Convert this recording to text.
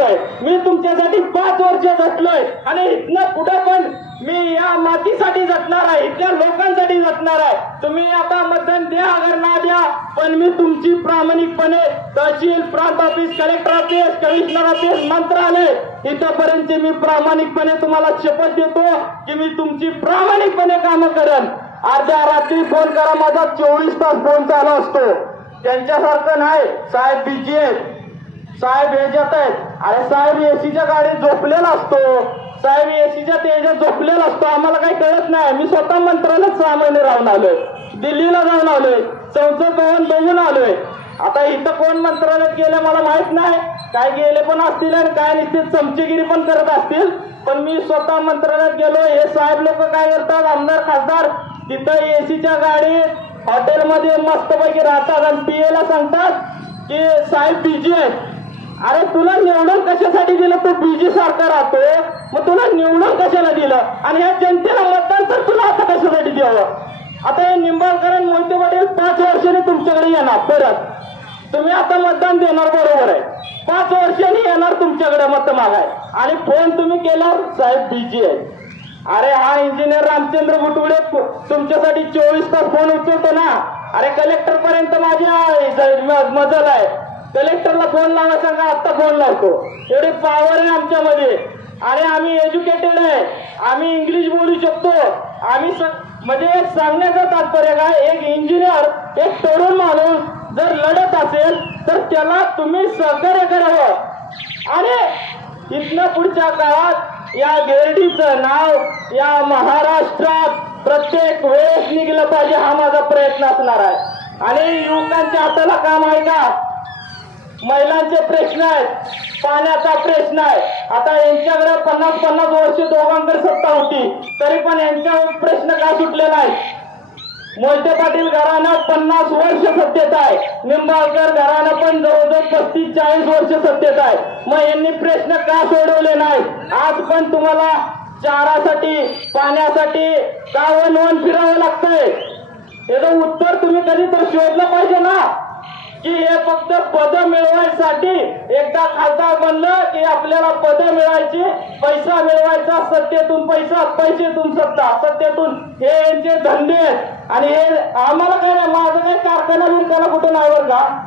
बसलोय मी तुमच्यासाठी पाच वर्ष झटलोय आणि इथनं कुठे पण मी या मातीसाठी झटणार आहे इथल्या लोकांसाठी झटणार आहे. तुम्ही आता मतदान द्या अगर ना द्या पण मी तुमची प्रामाणिकपणे तहसील प्रांत office collector office commissioner office मंत्रालय इथपर्यंत मी प्रामाणिकपणे तुम्हाला शपथ देतो की मी तुमची प्रामाणिकपणे कामं करेन. अर्ध्या रात्री फोन करा माझा चोवीस तास फोन चालू असतो. त्यांच्यासारखं नाही साहेब बिजी आहेत साहेब ह्याच्यात आहेत अरे साहेब एसीच्या गाडीत झोपलेला असतो. साहेब एसीच्या तेजात झोपलेला असतो. आम्हाला काही कळत नाही. मी स्वतः मंत्रालयात सहा महिने राहून आलोय. दिल्लीला जाऊन आलोय. संसद भवन बघून आलोय. आता इथं कोण मंत्रालयात गेले मला माहीत नाही. काय गेले पण असतील आणि काय नसतील चमचेगिरी पण करत असतील. पण मी स्वतः मंत्रालयात गेलो हे साहेब लोक काय करतात? आमदार खासदार तिथं एसीच्या गाडीत हॉटेलमध्ये मस्तपैकी राहतात आणि पीएला सांगतात की साहेब बिजी आहेत अरे तुला निवडून कशासाठी दिलं? तू बीजी सारखा राहतो मग तुला निवडून कशाला दिलं? आणि ह्या जनतेला मतदान तर तुला आता कशासाठी द्यावं? आता हे निंबाळकर मोहिते पाटील पाच वर्षांनी तुमच्याकडे येणार परत. तुम्ही आता मतदान देणार बरोबर आहे. पाच वर्षांनी येणार तुमच्याकडे मत मागाय आणि फोन तुम्ही केल्यावर साहेब बीजी आहे. अरे हा इंजिनियर रामचंद्र बुटुडे तुमच्यासाठी चोवीस तास फोन उचलतो ना. अरे कलेक्टर पर्यंत माझी मजल आहे. कलेक्टरला फोन लावा सांगा आत्ता फोन लावतो. एवढी पॉवर आहे आमच्यामध्ये. आणि आम्ही एज्युकेटेड आहे. आम्ही इंग्लिश बोलू शकतो. आम्ही स- म्हणजे सांगण्याचं तात्पर्य काय? एक इंजिनियर एक तरुण माणूस जर लढत असेल तर त्याला तुम्ही सहकार्य करावं. आणि इथनं पुढच्या काळात या गेरडीचं नाव या महाराष्ट्रात प्रत्येक वेळेस निघलं पाहिजे हा माझा प्रयत्न असणार आहे. आणि युवकांच्या हाताला काम आहे का? महिलांचे प्रश्न आहेत. पाण्याचा प्रश्न आहे. आता यांच्याकडे पन्नास पन्नास वर्ष दोघांकडे सत्ता होती. तरी पण यांच्यावर प्रश्न का सुटले नाही मोहिते पाटील घराणं पन्नास वर्ष सत्तेत आहे. निंबाळकर घराणं पण जवळजवळ पस्तीस चाळीस वर्ष सत्तेत आहे. मग यांनी प्रश्न का सोडवले नाही आज पण तुम्हाला चारासाठी पाण्यासाठी का वन वन फिरावं लागतंय? याचं उत्तर तुम्ही कधी तर शोधलं पाहिजे ना? की हे फक्त पद मिळवायसाठी एकदा खासदार बनलं की आपल्याला पद मिळवायची पैसा मिळवायचा सत्तेतून पैसा पैसेतून सत्ता. सत्तेतून हे यांचे धंदे आहेत. आणि हे आम्हाला काय नाही माझं काही कारखाना बिरखाना कुठून आहे का?